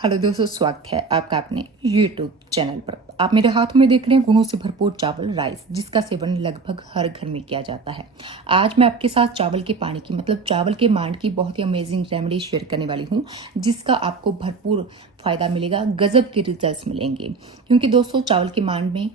Hello दोस्तों, स्वागत है आपका अपने यूट्यूब चैनल पर। आप मेरे हाथों में देख रहे हैं गुणों से भरपूर चावल राइस, जिसका सेवन लगभग हर घर में किया जाता है। आज मैं आपके साथ चावल के पानी की मतलब चावल के मांड की बहुत ही अमेजिंग रेमेडी शेयर करने वाली हूं, जिसका आपको भरपूर फायदा मिलेगा, गजब के रिजल्ट्स मिलेंगे। क्योंकि दोस्तों चावल के मांड में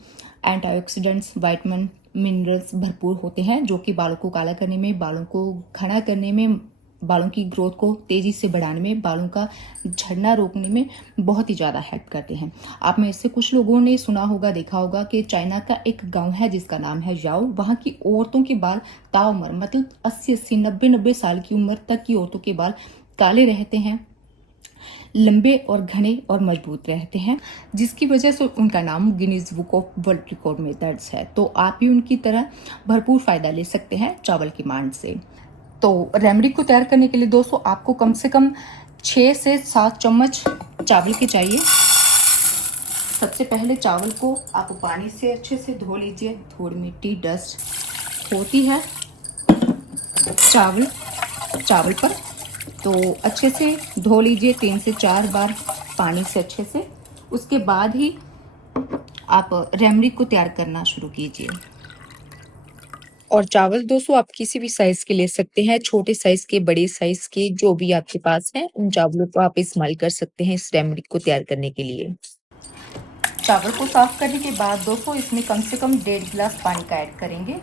एंटीऑक्सीडेंट्स, विटामिन, मिनरल्स भरपूर होते हैं, जो कि बालों को काला करने में, बालों को घना करने में, बालों की ग्रोथ को तेजी से बढ़ाने में, बालों का झड़ना रोकने में बहुत ही ज़्यादा हेल्प करते हैं। आप में से कुछ लोगों ने सुना होगा, देखा होगा कि चाइना का एक गांव है जिसका नाम है याओ। वहां की औरतों के बाल ताउम्र मतलब 80-80, 90-90 साल की उम्र तक की औरतों के बाल काले रहते हैं, लंबे और घने और मजबूत रहते हैं, जिसकी वजह से उनका नाम Guinness book of world record में दर्ज है। तो आप भी उनकी तरह भरपूर फायदा ले सकते हैं चावल की मांड से। तो रेमेडी को तैयार करने के लिए दोस्तों आपको कम से कम 6 से 7 चम्मच चावल के चाहिए। सबसे पहले चावल को आप पानी से अच्छे से धो लीजिए। थोड़ी मिट्टी, डस्ट होती है चावल पर, तो अच्छे से धो लीजिए 3 से 4 बार पानी से अच्छे से। उसके बाद ही आप रेमेडी को तैयार करना शुरू कीजिए। और चावल दोस्तों आप किसी भी साइज के ले सकते हैं, छोटे साइज के, बड़े साइज के, जो भी आपके पास है उन चावलों को आप इस्तेमाल कर सकते हैं इस रेमेडी को तैयार करने के लिए। चावल को साफ करने के बाद दोस्तों इसमें कम से कम 1.5 गिलास पानी का ऐड करेंगे।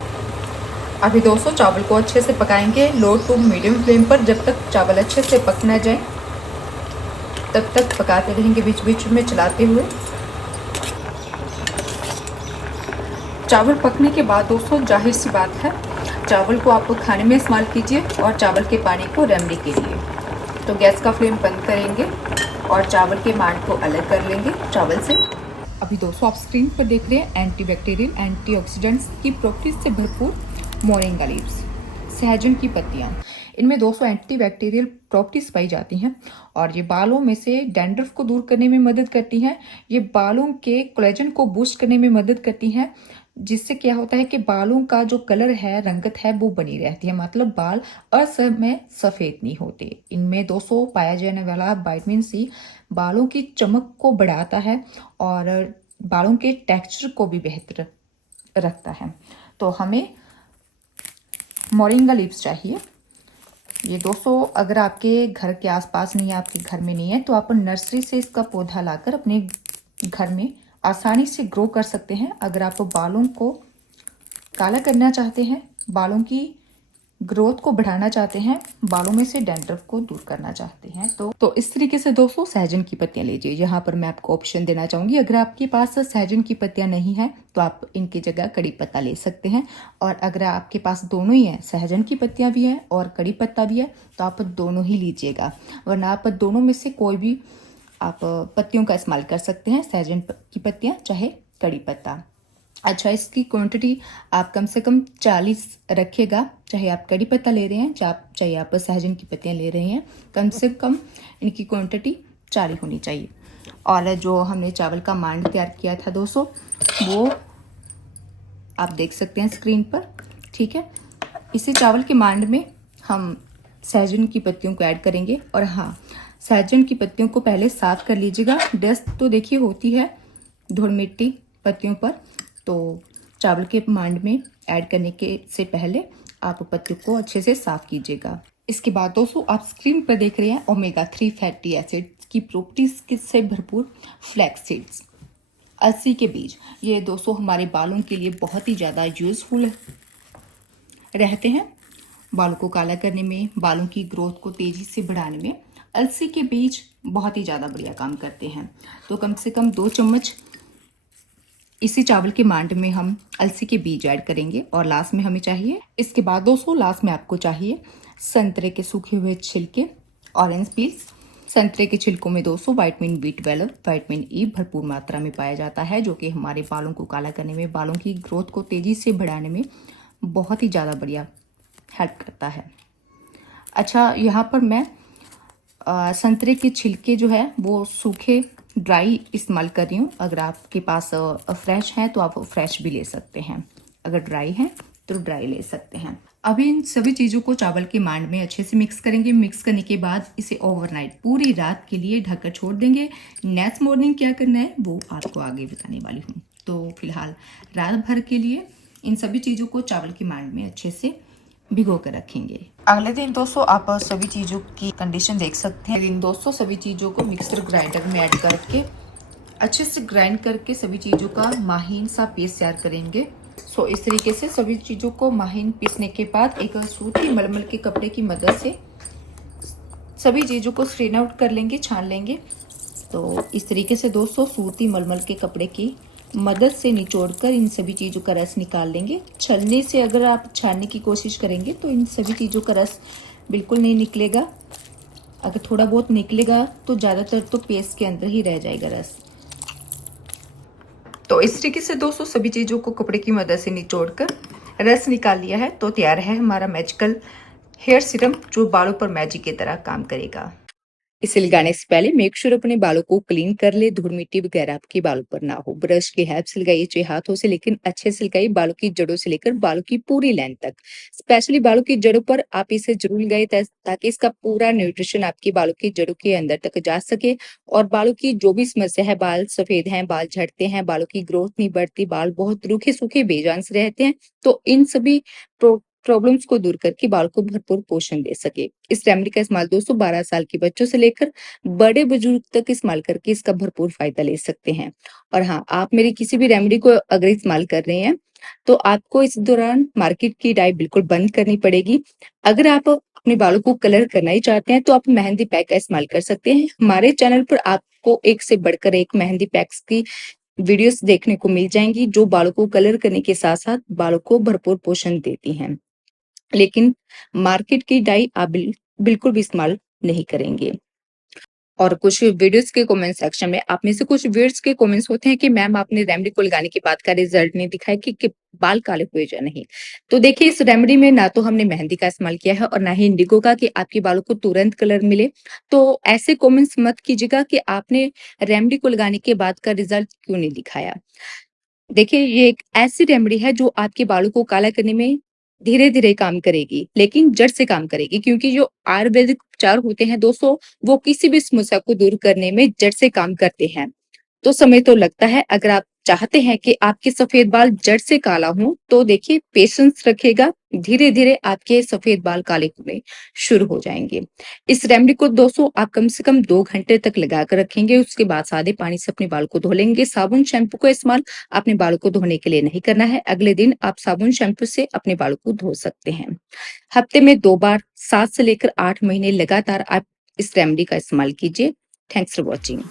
अभी दोस्तों चावल को अच्छे से पकाएंगे लो टू मीडियम फ्लेम पर। जब तक चावल अच्छे से पक ना जाए तब तक पकाते रहेंगे, बीच बीच में चलाते हुए। चावल पकने के बाद दोस्तों जाहिर सी बात है, चावल को आप खाने में इस्तेमाल कीजिए और चावल के पानी को रेमेडी के लिए। तो गैस का फ्लेम बंद करेंगे और चावल के मांड को अलग कर लेंगे चावल से। अभी दोस्तों आप स्क्रीन पर देख रहे हैं एंटीबैक्टीरियल, एंटीऑक्सीडेंट्स की प्रॉपर्टीज से भरपूर मोरिंगा लीव्स, सहजन की पत्तियां। इनमें दोस्तों एंटीबैक्टीरियल प्रॉपर्टीज पाई जाती हैं और ये बालों में से डैंड्रफ को दूर करने में मदद करती हैं। ये बालों के कोलेजन को बूस्ट करने में मदद करती हैं, जिससे क्या होता है कि बालों का जो कलर है, रंगत है, वो बनी रहती है, मतलब बाल असमय सफेद नहीं होते। इनमें दोस्तों पाया जाने वाला विटामिन सी बालों की चमक को बढ़ाता है और बालों के टेक्सचर को भी बेहतर रखता है। तो हमें मोरिंगा लीव्स चाहिए। ये दोस्तों अगर आपके घर के आसपास नहीं है, आपके घर में नहीं है, तो आप नर्सरी से इसका पौधा लाकर अपने घर में आसानी से ग्रो कर सकते हैं। अगर आप बालों को काला करना चाहते हैं, बालों की ग्रोथ को बढ़ाना चाहते हैं, बालों में से डैंड्रफ को दूर करना चाहते हैं, तो इस तरीके से दोस्तों सहजन की पत्तियां लीजिए। यहाँ पर मैं आपको ऑप्शन देना चाहूंगी, अगर आपके पास सहजन की पत्तियां नहीं है तो आप इनकी जगह कड़ी पत्ता ले सकते हैं। और अगर आपके पास दोनों ही है, सहजन की पत्तियां भी है और कड़ी पत्ता भी है, तो आप दोनों ही लीजिएगा। वरना आप दोनों में से कोई भी आप पत्तियों का इस्तेमाल कर सकते हैं, सहजन की पत्तियां चाहे कड़ी पत्ता। अच्छा, इसकी क्वांटिटी आप कम से कम 40 रखिएगा, चाहे आप कड़ी पत्ता ले रहे हैं चाहे आप सहजन की पत्तियां ले रहे हैं, कम से कम इनकी क्वांटिटी 40 होनी चाहिए। और जो हमने चावल का मांड तैयार किया था दोस्तों, वो आप देख सकते हैं स्क्रीन पर, ठीक है। इसी चावल के मांड में हम सहजन की पत्तियों को ऐड करेंगे। और हाँ, सहजन की पत्तियों को पहले साफ कर लीजिएगा। डस्ट तो देखिए होती है, धूल मिट्टी पत्तियों पर, तो चावल के मांड में ऐड करने के से पहले आप पत्तियों को अच्छे से साफ कीजिएगा। इसके बाद दोस्तों आप स्क्रीन पर देख रहे हैं ओमेगा 3 फैटी एसिड की प्रॉपर्टीज से भरपूर फ्लैक्स सीड्स, अलसी के बीज। ये दोस्तों हमारे बालों के लिए बहुत ही ज़्यादा यूजफुल रहते हैं, बालों को काला करने में, बालों की ग्रोथ को तेजी से बढ़ाने में अलसी के बीज बहुत ही ज़्यादा बढ़िया काम करते हैं। तो कम से कम 2 चम्मच इसी चावल के मांड में हम अलसी के बीज ऐड करेंगे। और लास्ट में हमें चाहिए, इसके बाद दोस्तों लास्ट में आपको चाहिए संतरे के सूखे हुए छिलके, ऑरेंज पील्स। संतरे के छिलकों में दोस्तों विटामिन B12, विटामिन ई भरपूर मात्रा में पाया जाता है, जो कि हमारे बालों को काला करने में, बालों की ग्रोथ को तेजी से बढ़ाने में बहुत ही ज़्यादा बढ़िया हेल्प करता है। अच्छा, यहाँ पर मैं संतरे के छिलके जो है वो सूखे ड्राई इस्तेमाल कर रही हूँ। अगर आपके पास फ्रेश है तो आप फ्रेश भी ले सकते हैं, अगर ड्राई है तो ड्राई ले सकते हैं। अब इन सभी चीज़ों को चावल के मांड में अच्छे से मिक्स करेंगे। मिक्स करने के बाद इसे ओवरनाइट पूरी रात के लिए ढककर छोड़ देंगे। नेक्स्ट मॉर्निंग क्या करना है वो आपको आगे बताने वाली हूँ। तो फिलहाल रात भर के लिए इन सभी चीज़ों को चावल की मांड में अच्छे से भिगो कर रखेंगे। अगले दिन दोस्तों आप सभी चीज़ों की कंडीशन देख सकते हैं। दिन दोस्तों सभी चीज़ों को मिक्सर ग्राइंडर में ऐड करके अच्छे से ग्राइंड करके सभी चीज़ों का महीन सा पेस्ट तैयार करेंगे। सो इस तरीके से सभी चीज़ों को महीन पीसने के बाद एक सूती मलमल के कपड़े की मदद से सभी चीज़ों को स्ट्रेन आउट कर लेंगे, छान लेंगे। तो इस तरीके से दोस्तों सूती मलमल के कपड़े की मदद से निचोड़कर इन सभी चीज़ों का रस निकाल लेंगे। छलनी से अगर आप छानने की कोशिश करेंगे तो इन सभी चीज़ों का रस बिल्कुल नहीं निकलेगा। अगर थोड़ा बहुत निकलेगा तो ज़्यादातर तो पेस्ट के अंदर ही रह जाएगा रस। तो इस तरीके से दोस्तों सभी चीज़ों को कपड़े की मदद से निचोड़कर रस निकाल लिया है। तो तैयार है हमारा मैजिकल हेयर सीरम जो बालों पर मैजिक की तरह काम करेगा। इसे लगाने से पहले मेक श्योर अपने बालों को क्लीन कर ले। धूल मिट्टी वगैरह आपके बालों पर ना हो। ब्रश की हेल्प से लगाइए, चाहे हाथों से, लेकिन अच्छे से लगाइए। बालों की जड़ों से लेकर बालों की पूरी लेंथ तक, स्पेशली बालों की जड़ों पर आप इसे जरूर लगाइए ताकि इसका पूरा न्यूट्रिशन आपकी बालों की जड़ों के अंदर तक जा सके। और बालों की जो भी समस्या है, बाल सफेद हैं, बाल झड़ते हैं, बालों की ग्रोथ नहीं बढ़ती, बाल बहुत रूखे सूखे बेजान से रहते हैं, तो इन सभी प्रॉब्लम्स को दूर करके बाल को भरपूर पोषण दे सके। इस रेमेडी का इस्तेमाल दोस्तों 12 साल के बच्चों से लेकर बड़े बुजुर्ग तक इस्तेमाल करके इसका भरपूर फायदा ले सकते हैं। और हाँ, आप मेरी किसी भी रेमेडी को अगर इस्तेमाल कर रहे हैं तो आपको इस दौरान मार्केट की डाई बिल्कुल बंद करनी पड़ेगी। अगर आप अपने बालों को कलर करना ही चाहते हैं तो आप मेहंदी पैक का इस्तेमाल कर सकते हैं। हमारे चैनल पर आपको एक से बढ़कर एक मेहंदी पैक्स की वीडियोस देखने को मिल जाएंगी जो बालों को कलर करने के साथ साथ बालों को भरपूर पोषण देती हैं। लेकिन मार्केट की डाई आप बिल्कुल भी इस्तेमाल नहीं करेंगे। और कुछ वीडियोस के कमेंट सेक्शन में आप में से कुछ व्यूअर्स के कमेंट्स होते हैं कि मैम आपने रेमेडी को लगाने के बाद का रिजल्ट नहीं दिखाया कि बाल काले हुए या नहीं। तो देखिए इस रेमेडी में ना तो हमने मेहंदी का इस्तेमाल किया है और ना ही इंडिगो का कि आपके बालों को तुरंत कलर मिले। तो ऐसे कमेंट्स मत कीजिएगा कि आपने रेमेडी को लगाने के बाद का रिजल्ट क्यों नहीं दिखाया। देखिए ये एक ऐसी रेमेडी है जो आपके बालों को काला करने में धीरे धीरे काम करेगी, लेकिन जड़ से काम करेगी, क्योंकि जो आयुर्वेदिक उपचार होते हैं दोस्तों वो किसी भी समस्या को दूर करने में जड़ से काम करते हैं। तो समय तो लगता है। अगर आप चाहते हैं कि आपके सफेद बाल जड़ से काला हो तो देखिए पेशेंस रखिएगा, धीरे धीरे आपके सफेद बाल काले होने शुरू हो जाएंगे। इस रेमेडी को दोस्तों आप कम से कम 2 घंटे तक लगा कर रखेंगे। उसके बाद सादे पानी से अपने बाल को धो लेंगे। साबुन शैम्पू का इस्तेमाल अपने बालों को धोने के लिए नहीं करना है। अगले दिन आप साबुन शैम्पू से अपने बालों को धो सकते हैं। हफ्ते में 2 बार 7 से लेकर 8 महीने लगातार आप इस रेमेडी का इस्तेमाल कीजिए। Thanks for watching.